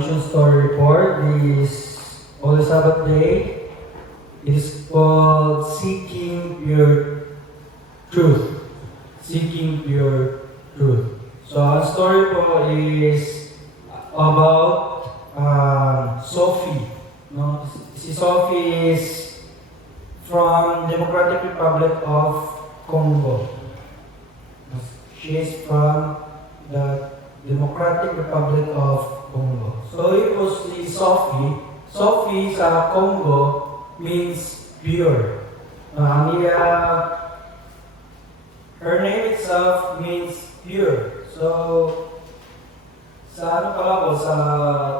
mission story report this Holy Sabbath day. It is called Seeking Pure Truth. Seeking Pure Truth. So, ang story po is about Sophie. No? Si Sophie is from Democratic Republic of Congo. She is from the Democratic Republic of Congo. So it was si Sophie. Sophie sa Congo means pure. Her name itself means pure. So, sa ano pala po, sa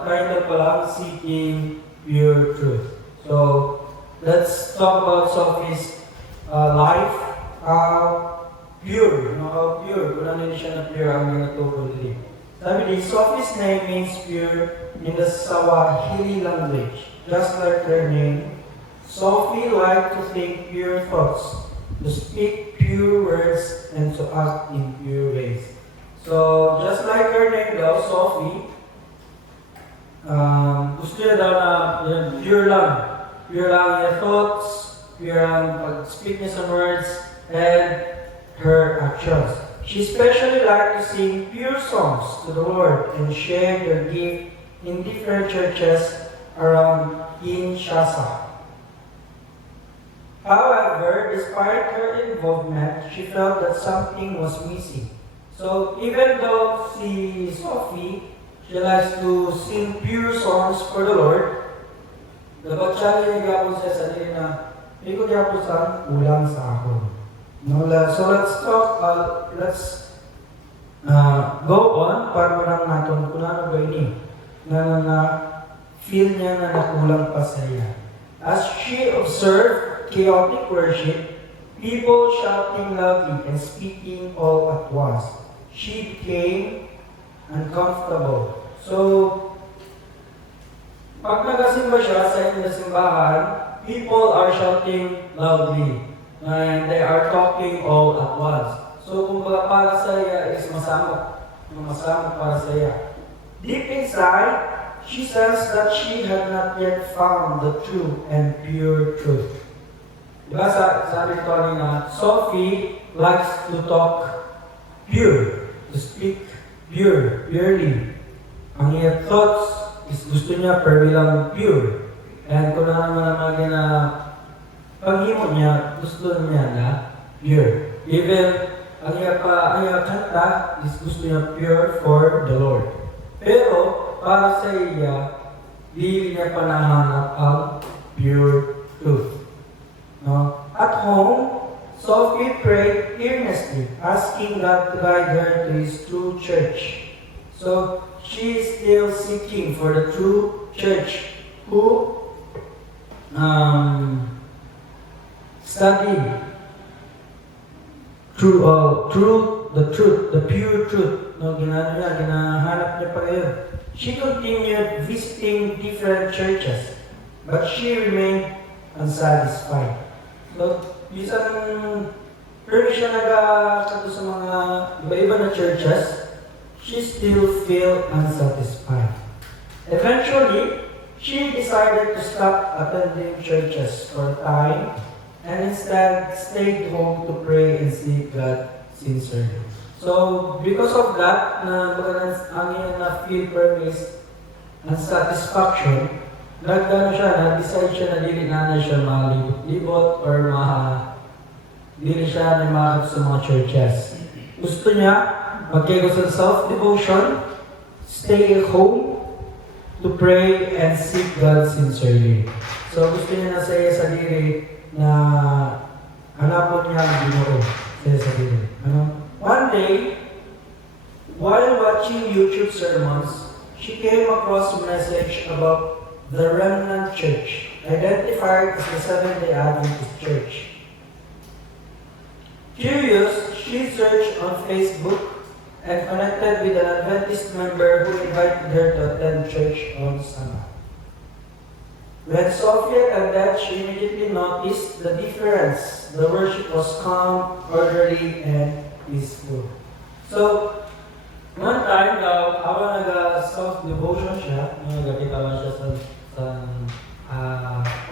title pa lang, Seeking Pure Truth. So, let's talk about Sophie's life. Pure, how pure. Kung ano siya na pure ang ginaturo din. Sabi din, Sophie's name means pure in the Swahili language. Just like her name, Sophie liked to think pure thoughts, to speak pure words, and to act in pure ways. So, just like her name daw, Sophie, gusto niya daw na pure lang. Pure lang yung thoughts, pure ang pag-speak niya sa words, and her actions. She especially liked to sing pure songs to the Lord and share their gift in different churches around Kinshasa. However, despite her involvement, she felt that something was missing. So, even though si Sophie, she likes to sing pure songs for the Lord, dapat siya nilagapon sa sarili na, hindi ko niya po sa kulang sa ako. No, so let's talk, let's go on para marang natin kung ano ba ini na feel niya na nakulang pa sa iya. As she observed chaotic worship, people shouting loudly and speaking all at once, she became uncomfortable. So, pag nagasimba siya sa inyong simbahan, people are shouting loudly. And they are talking all at once. So, kung para sa iya is masamok para sa iya. Deep inside, she sensed that she had not yet found the true and pure truth. Diba sabi ko kanina, Sophie likes to talk pure, to speak purely. Ang iyang thoughts is gusto niya per bilang pure. And kung naman na paghimo niya, gusto niya na pure. Even ang iyang kanta is gusto niya pure for the Lord. Pero para sa iya, di niya panahanap ang pure truth. No? At home, Sophie prayed earnestly, asking God to guide her to His true church. So she is still seeking for the true church who study through the truth, the pure truth. No, ginahanap niya pa yun. She continued visiting different churches, but she remained unsatisfied. So, bisan pero siya nagkakato sa mga iba-iba na churches, she still felt unsatisfied. Eventually, she decided to stop attending churches for a time and instead stayed home to pray and seek God sincerely. So, because of that, ang iyong na-feel per is unsatisfaction, na-decide siya na dili na siya malibot or dili siya na makakot sa mga churches. Gusto niya, magkago sa self-devotion, stay at home to pray and seek God sincerely. So, gusto niya na sa iya sarili na hanapon niya ang Ginoo sa iya sarili. One day, while watching YouTube sermons, she came across a message about the Remnant Church, identified as the Seventh-day Adventist Church. Curious, she searched on Facebook and connected with an Adventist member who invited her to attend church on Sabbath. When Sophie attended, she immediately noticed the difference. The worship was calm, orderly, and peaceful. So, One time daw, habang nag-self-devotion siya, nagkakitawan siya sa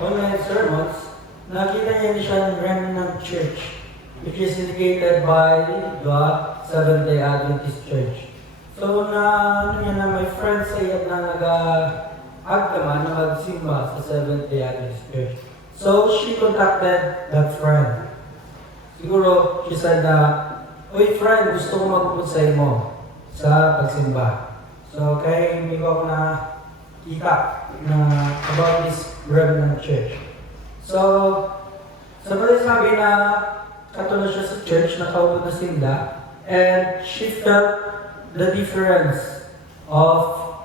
online sermons, nakita niya siyang remnant church, which is indicated by the Seventh-day Adventist Church. So, ano niya na may friends sa iya na nag-agkaman na magsimba sa Seventh-day Adventist Church. So, she contacted that friend. Siguro, she said na, "Uy, friend, gusto ko magpupunta mo sa pagsimba." So, kaya hindi ko na kita na about this remnant church. So, sabi na katulad siya sa church, nakaupo na simba, and she felt the difference of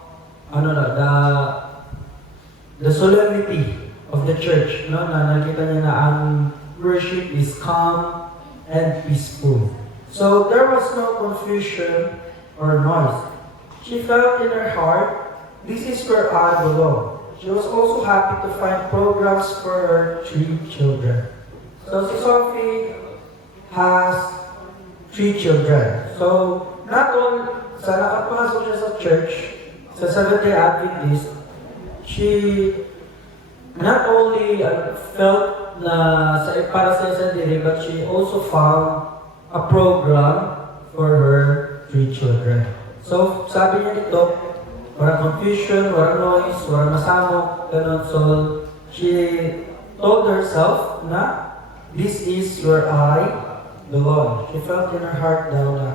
the solemnity of the church, no? Na nakita niya na ang worship is calm and peaceful. So there was no confusion or noise. She felt in her heart, this is where I belong. She was also happy to find programs for her 3 children. So si Sophie has 3 children. So not only sa nakapasok siya sa church, sa Seventh-day Adventist, she not only felt na para sa sarili, but she also found a program for her 3 children. So, sabi niya dito, walang confusion, walang noise, walang masamok, ganun. So, she told herself na, this is where I belong. She felt in her heart daw na,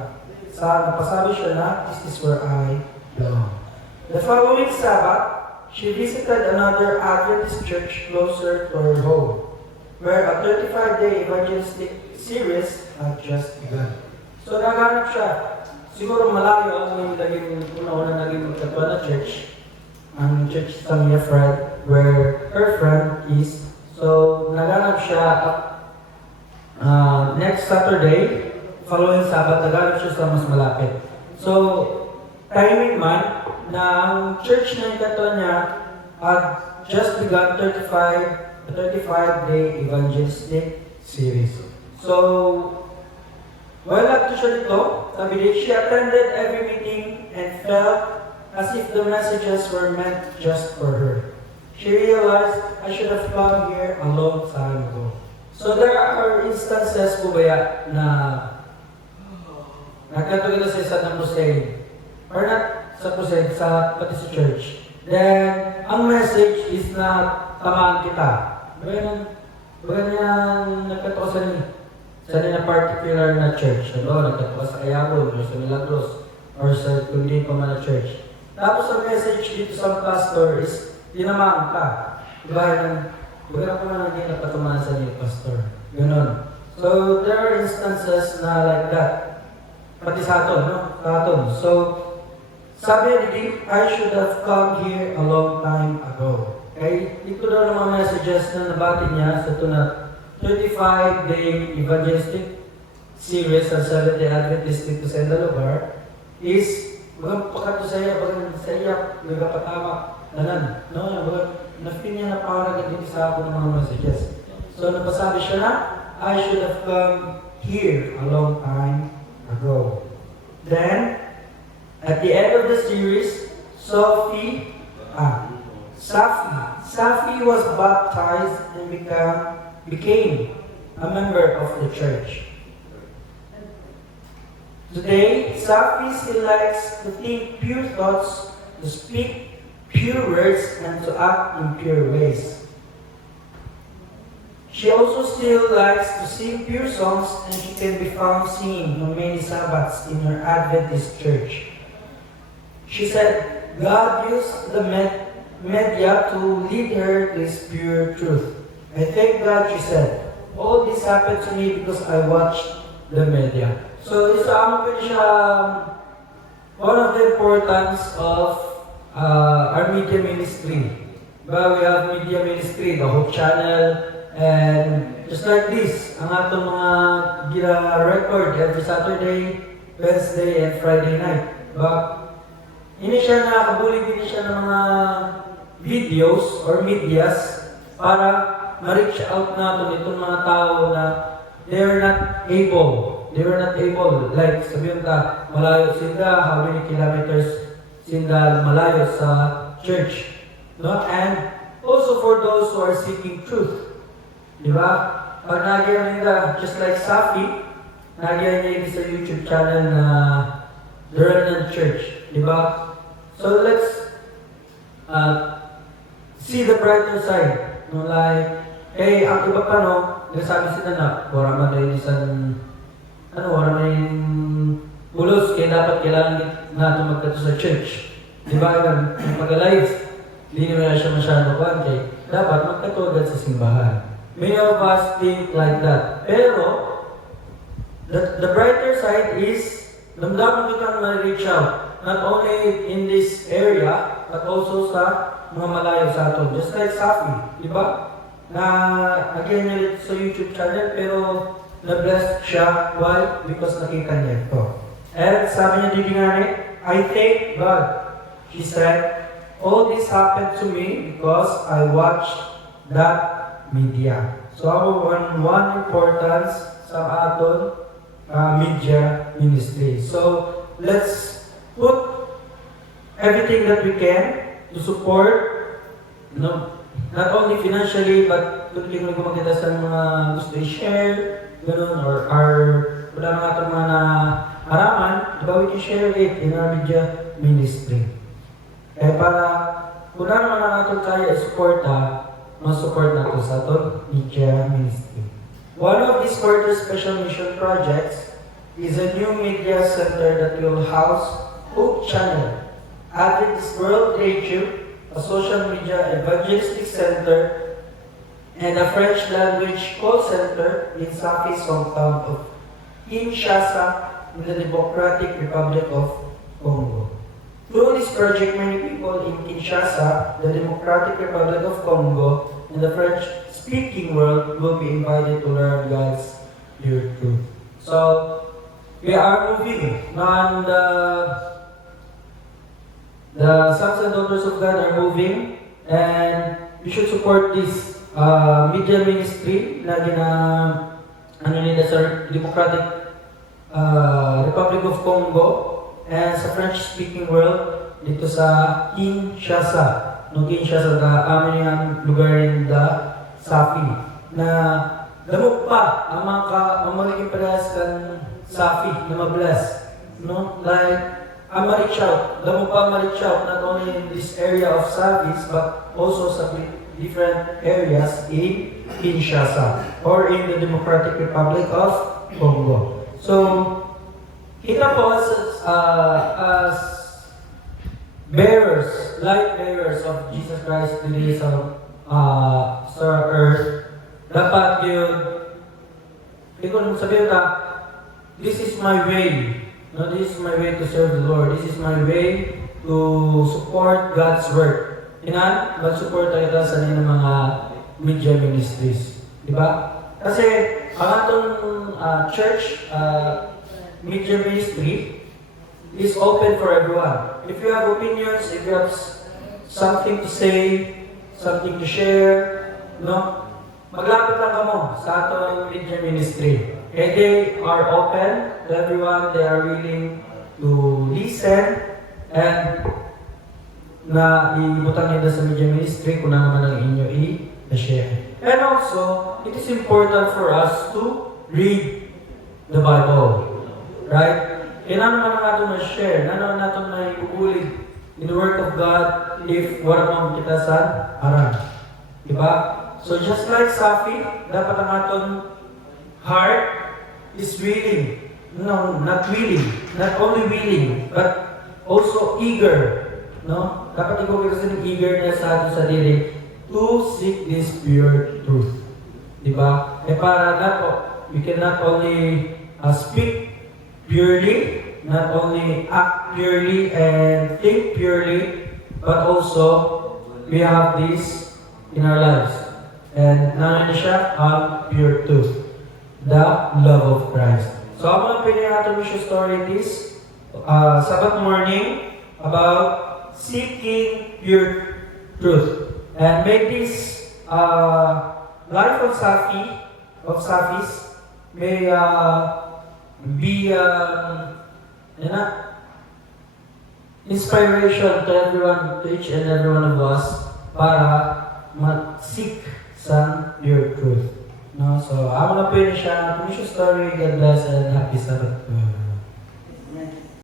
napasabi siya na, this is where I belong. The following Sabbath, she visited another Adventist church closer to her home, where a 35-day evangelistic series had just begun. So naghanap siya. Siguro malayo ang naging una-una naging magkatwa na church. Ang church sa Mia Fred, where her friend is. So naghanap siya next Saturday, following Sabbath, naghanap siya sa mas malapit. So, timing man, na ang church na ikatwa niya had just begun 35-day evangelistic series. So, while up to siya dito, sabi niya, she attended every meeting and felt as if the messages were meant just for her. She realized, I should have come here a long time ago. So there are instances po ba na nagkatugin sa isa ng crusade, or not sa crusade, pati sa church. Then, ang message is na tamaan kita. Baga niya nagkatuwa sa na particular na church. Nagkatuwa sa Ayabon, or sa Milagros, or sa kundi pa man na church. Tapos ang message dito sa pastor is, tinamaan ka. Baga ko na hindi napatamaan sa niyo, pastor. Ganon. So, there are instances na like that. Pati sa aton, no? Sa aton. So, sabi niya, I should have come here a long time ago. Okay? Ito daw ng mga messages na nabati niya sa ito na 35-day evangelistic series sa Seventh-day Adventist dito sa lugar is bagang pakato sa iya, bagang sa iya, nagapatama, nanan. No? Bagang na-feel niya na parang dito sa ako ng mga messages. So, napasabi siya na, I should have come here a long time ago. Then, at the end of the series, Safi was baptized and became a member of the church. Today, Safi still likes to think pure thoughts, to speak pure words, and to act in pure ways. She also still likes to sing pure songs, and she can be found singing on many Sabbaths in her Adventist church. She said, God used the media to lead her to His pure truth. I thank God, she said, all this happened to me because I watched the media. So, isa po siya one of the importance of our media ministry. But we have media ministry, the Hope Channel, and just like this, ang atong mga gira-record every Saturday, Wednesday, and Friday night. But, hindi siya nakabuli din siya ng mga videos or medias para ma-reach out natin itong mga tao na they're not able They were not able. Like, sabihin ka, malayo sila, how many kilometers sila malayo sa church. No? And also for those who are seeking truth. Di ba? Pag nagyan nila, just like Safi, nagyan niya sa YouTube channel na The Remnant Church. Di ba? So let's see the brighter side. No? Like, hey, ang iba pa no, nagsabi sila na, wala man na wala man yung ulos, kaya dapat kailangan natin magkato sa church. Di ba? Mag-alive. Hindi naman siya masyado kwan, kaya dapat magkato agad sa simbahan. Many of us think like that. Pero, the brighter side is, damdaman ko kang ma-reach out. Not only in this area, but also sa mga malayo sa ato. Just like Safi, di ba? Na, again, ulit sa YouTube channel, pero na-blessed siya. Why? Because nakita niya ito. And sabi niya dito nga I thank God. She said, all this happened to me because I watched that media. So, one importance sa aton media ministry. So, let's put everything that we can to support, not only financially, but kung makita sa mga gusto i-share, ganun, or wala mga itong mga haraman, diba we can share it in our media ministry. Kaya para, kung ano naman ang itong kaya i-support mas-support natin sa itong media ministry. One of these further special mission projects is a new media center that will house Hope Channel, Adventist World Radio, a social media evangelistic center, and a French language call center in Safi's hometown of Kinshasa in the Democratic Republic of Congo. Through this project, many people in Kinshasa, the Democratic Republic of Congo, and the French-speaking world will be invited to learn God's pure truth. So, we are moving. And the sons and daughters of God are moving, and we should support this media ministry na nila sa Democratic Republic of Congo and sa French-speaking world dito sa Kinshasa. Kinshasa, amin yung lugar rin Safi, na damog pa ang magiging palas kan Safi na mabless. Like, ma-reach out. Damo pa ma-reach out not only in this area of Savis, but also sa different areas in Kinshasa or in the Democratic Republic of Congo. So, kita po as bearers, light bearers of Jesus Christ today sa earth, dapat yun, kung sabihin ka, this is my way. No, this is my way to serve the Lord. This is my way to support God's work. Mag-support tayo sa ng mga media ministries. Diba? Kasi ang atong church media ministry is open for everyone. If you have opinions, if you have something to say, something to share, maglapit lang kamo sa atong media ministry. And they are open to everyone. They are willing to listen and na ibutang nila sa media ministry kung na naman ang inyo i-share. And also, it is important for us to read the Bible. Right? Kailangan naman natin na-share, naman natin na iuulit in the Word of God if wala naman kita sa aral. Diba? So just like Safi, dapat ang ating heart is willing. No, not willing. Not only willing, but also eager. No? Dapat ikaw kasi ng eagerness sa ating sarili to seek this pure truth. Diba? Para we can not only speak purely, not only act purely and think purely, but also we have this in our lives. And naman siya ang pure truth, the love of Christ. So ang mga pinag-ato mission story is Sabbath morning about seeking pure truth. And make this life of Safis may be inspiration to everyone, to each and every one of us para mag-seek sa pure truth. No? So, ako na po yun siya. Kung story, God bless and happy Sabbath.